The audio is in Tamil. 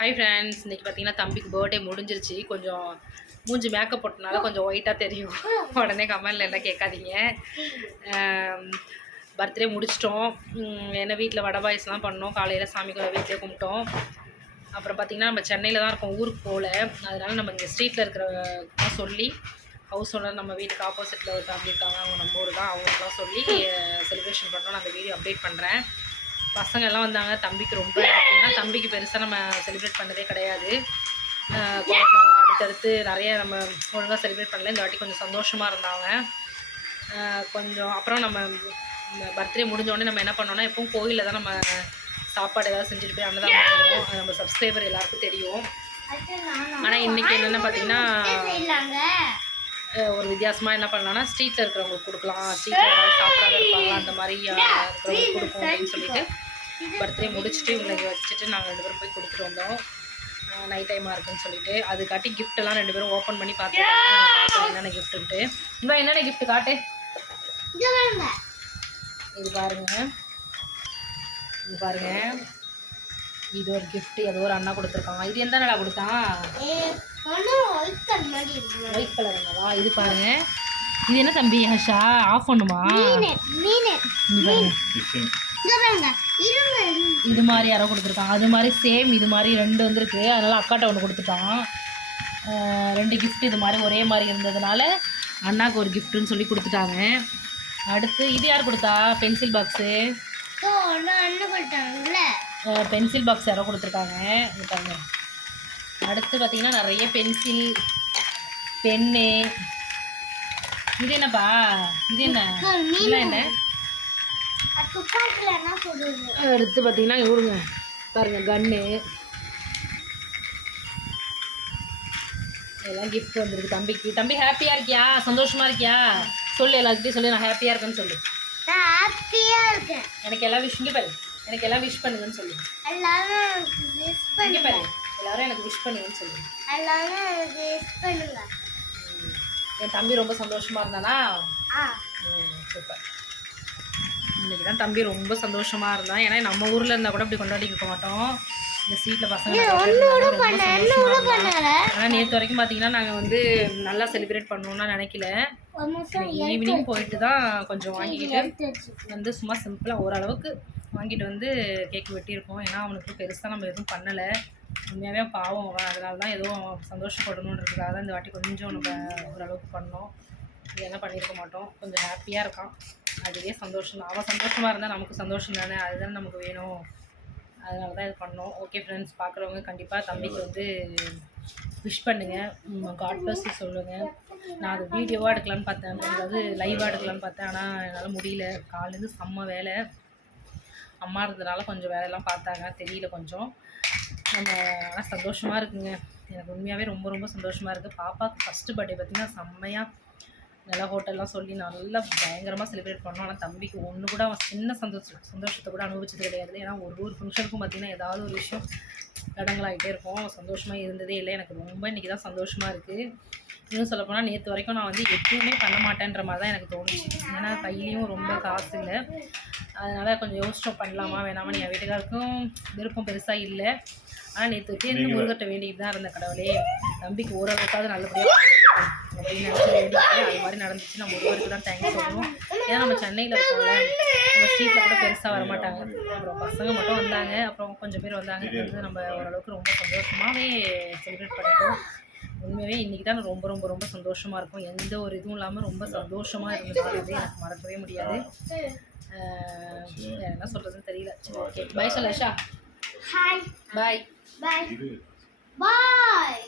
ஹாய் ஃப்ரெண்ட்ஸ் இன்னைக்கு பார்த்தீங்கன்னா தம்பிக்கு பர்த்டே முடிஞ்சிருச்சு. கொஞ்சம் மூஞ்சி மேக்கப் போட்டனால கொஞ்சம் ஒயிட்டாக தெரியும். உடனே கமெண்டில் என்ன கேட்காதீங்க. பர்த்டே முடிச்சிட்டோம். ஏன்னா என்ன வீட்டில் வடை பாயசம்லாம் பண்ணோம். காலையில் சாமி கூட வீட்டிலே கும்பிட்டோம். அப்புறம் பார்த்திங்கன்னா நம்ம சென்னையில் தான் இருக்கோம். ஊருக்கு போகல அதனால நம்ம இங்கே ஸ்ட்ரீட்டில் இருக்கிற சொல்லி ஹவுஸ் ஓனர் நம்ம வீட்டுக்கு ஆப்போசிட்டில் ஒரு ஃபேமிலி இருக்காங்க. அவங்க நம்ம ஊர் தான். அவங்களுக்குலாம் சொல்லி செலிப்ரேஷன் பண்ணோம். நான் அந்த வீடியோ அப்டேட் பண்ணுறேன் பசங்க எல்லாம் வந்தாங்க தம்பிக்கு ரொம்ப ஏன்னா தம்பிக்கு பெருசாக நம்ம செலிப்ரேட் பண்ணதே கிடையாது. கொரோனா அடுத்தடுத்து நிறைய நம்ம ஒழுங்காக செலிப்ரேட் பண்ணல. இந்த வாட்டி கொஞ்சம் சந்தோஷமாக இருந்தாங்க. கொஞ்சம் அப்புறம் நம்ம பர்த்டே முடிஞ்சோடனே நம்ம என்ன பண்ணோம்னா எப்பவும் கோயிலில் தான் நம்ம சாப்பாடு ஏதாவது செஞ்சுட்டு போய் அன்னதானம் பண்ணுவோம். நம்ம சப்ஸ்கிரைபர் எல்லாருக்கும் தெரியும். ஆனால் இன்றைக்கி என்னென்னு பார்த்தீங்கன்னா ஒரு வித்தியாசமாக என்ன பண்ணலாம்னா ஸ்ட்ரீட்டில் இருக்கிறவங்களுக்கு கொடுக்கலாம். ஸ்ட்ரீட்டில் யாராவது சாப்பிடாத இருப்பாங்க அந்த மாதிரி இருக்கிறவங்களுக்கு கொடுப்போம் அப்படின்னு சொல்லிட்டு. பர்த்டே முடிச்சுட்டு இவங்களுக்கு வச்சுட்டு நாங்கள் ரெண்டு பேரும் போய் கொடுத்துட்டு வந்தோம். நைட் டைமாக இருக்குன்னு சொல்லிட்டு. அதுக்காட்டி எல்லாம் ரெண்டு பேரும் ஓப்பன் பண்ணி பார்த்துருக்காங்க பார்த்தோம் என்னென்ன கிஃப்ட்டுன்ட்டு இவன் என்னென்ன gift காட்டு? இது பாருங்க. இது பாருங்க. இது ஒரு gift ஏதோ ஒரு அண்ணா கொடுத்துருக்கான். இது எந்த நடா கொடுத்தான்? ஒயிட் கலர் என்னவா இது பாருங்க. இது என்ன தம்பி ஹர்ஷா ஆஃப் பண்ணுமா? இது மாதிரி யாரோ கொடுத்துருக்காங்க. அது மாதிரி சேம் இது மாதிரி ரெண்டு வந்திருக்கு. அதனால அக்காட்ட ஒன்று கொடுத்துட்டான் ரெண்டு gift இது மாதிரி ஒரே மாதிரி இருந்ததுனால அண்ணாக்கு ஒரு கிஃப்ட்டுன்னு சொல்லி கொடுத்துட்டாங்க. அடுத்து இது யார் கொடுத்தா? பென்சில் பாக்ஸு பென்சில் பாக்ஸ் யாரோ கொடுத்துருக்காங்க. அடுத்து பார்த்தீங்கன்னா நிறைய பென்சில் பென்னு இது என்னப்பா? இது என்ன? என்ன? அடுத்து பார்த்தீங்கன்னா இவருங்க பாருங்க கன்னு. எல்லாம் கிஃப்ட் வந்திருக்கு. தம்பிக்கு. தம்பி ஹாப்பியாக இருக்கியா? சந்தோஷமா இருக்கியா? சொல்லு எல்லாத்துட்டையும் சொல்லு. நான் ஹாப்பியாக இருக்கேன்னு சொல்லு. எனக்கு எல்லாம் விஷ் இங்கே பாரு. எனக்கு எல்லாம் விஷ் பண்ணுங்கன்னு சொல்லு. பாரு. எல்லாரும் எனக்கு விஷ் பண்ணுங்கன்னு சொல்லு. என் தம்பி ரொம்ப சந்தோஷமா இருந்தானா? சூப்பர். இன்னைக்கு தான் தம்பி ரொம்ப சந்தோஷமா இருந்தான். ஏன்னா நம்ம ஊர்ல இருந்தா கூட இப்படி கொண்டாடி இருக்க மாட்டோம். இந்த சீட்டில் பசங்க நிறைய பேர் இருந்தாங்க, ரொம்ப சந்தோஷமா இருந்தான். ஆனா நேற்று வரைக்கும் பார்த்தீங்கன்னா நாங்கள் வந்து நல்லா செலிப்ரேட் பண்ணணும்னா நினைக்கல. ஈவினிங் போயிட்டு தான் கொஞ்சம் வாங்கிக்கிட்டு வந்து சும்மா சிம்பிளாக ஓரளவுக்கு வாங்கிட்டு வந்து கேக் வெட்டியிருக்கோம். ஏன்னா அவனுக்கு பெருசாக நம்ம எதுவும் பண்ணலை. உண்மையாகவே பாவம் அவன். அதனால தான் ஏதோ அவன் சந்தோஷப்படணுன்றதுக்காக தான் இந்த வாட்டி கொஞ்சம் நம்ம ஓரளவுக்கு பண்ணோம். இது என்ன பண்ணியிருக்க மாட்டோம். கொஞ்சம் ஹாப்பியாக இருக்கான். அதுவே சந்தோஷம் தான் அவன் சந்தோஷமாக இருந்தால் நமக்கு சந்தோஷம் தானே? அதுதானே நமக்கு வேணும். அதனால தான் இது பண்ணோம். ஓகே ஃப்ரெண்ட்ஸ் பார்க்குறவங்க கண்டிப்பாக தம்பிக்கு வந்து விஷ் பண்ணுங்கள் காட் பிளஸ் சொல்லுங்கள் நான் அது வீடியோவாக எடுக்கலான்னு பார்த்தேன். அதாவது லைவாக எடுக்கலான்னு பார்த்தேன். ஆனால் என்னால் முடியல. காலேருந்து செம்ம வேலை. அம்மா இருந்ததுனால கொஞ்சம் வேலையெல்லாம் பார்த்தாங்க. தெரியல கொஞ்சம். நம்ம ஆனால் சந்தோஷமாக இருக்குங்க. எனக்கு உண்மையாகவே ரொம்ப ரொம்ப சந்தோஷமாக இருக்குது பாப்பாவுக்கு ஃபஸ்ட்டு பர்த்டே பார்த்திங்கன்னா செம்மையாக நல்லா ஹோட்டல்லாம் சொல்லி நல்லா பயங்கரமாக செலிப்ரேட் பண்ணோம். ஆனால் தம்பிக்கு ஒன்று கூட அவன் சின்ன சந்தோஷம் சந்தோஷத்தை கூட அனுபவிச்சது கிடையாது. ஏன்னா ஒரு ஒரு ஃபங்க்ஷனுக்கும் பார்த்திங்கன்னா ஏதாவது ஒரு விஷயம் தடங்களாகிட்டே இருக்கும். அவன் சந்தோஷமாக இருந்ததே இல்லை. எனக்கு ரொம்ப இன்றைக்கி தான் சந்தோஷமாக இருக்குது இன்னும் சொல்லப்போனால் நேற்று வரைக்கும் நான் வந்து எதுவுமே பண்ண மாட்டேன்ற மாதிரி தான் எனக்கு தோணுச்சு. ஏன்னா கையிலையும் ரொம்ப காசு இல்லை. அதனால் கொஞ்சம் யோசிச்சோம் பண்ணலாமா வேணாமான்னு என் வீட்டுக்காருக்கும் விருப்பம் பெருசாக இல்லை. ஆனால் நேற்று வச்சு முருகட்ட வேண்டிட்டு தான் இருந்த கடவுளே. தம்பிக்கு ஓரளவுக்காவது நல்லபடியாக அப்படின்னு நினச்சி அது மாதிரி நடந்துச்சு. நம்ம ஒருவருக்கு தான் தேங்க்ஸ் சொல்லணும் ஏன்னா நம்ம சென்னையில் இருக்கோம்ல. நம்ம ஸ்ட்ரீட்டில் கூட பெருசாக வரமாட்டாங்க அப்புறம் பசங்க மட்டும் வந்தாங்க. அப்புறம் கொஞ்சம் பேர் வந்தாங்க. வந்து நம்ம ஓரளவுக்கு ரொம்ப சந்தோஷமாகவே செலிப்ரேட் பண்ணிட்டோம். உண்மையாகவே இன்றைக்கி தான் ரொம்ப ரொம்ப ரொம்ப சந்தோஷமாக இருக்கும். எந்த ஒரு இதுவும் இல்லாமல் ரொம்ப சந்தோஷமாக இருந்தது அது எனக்கு மறக்கவே முடியாது. என்ன சொல்கிறதுன்னு தெரியல. சரி okay bye சொல்லஷா hi bye bye பாய்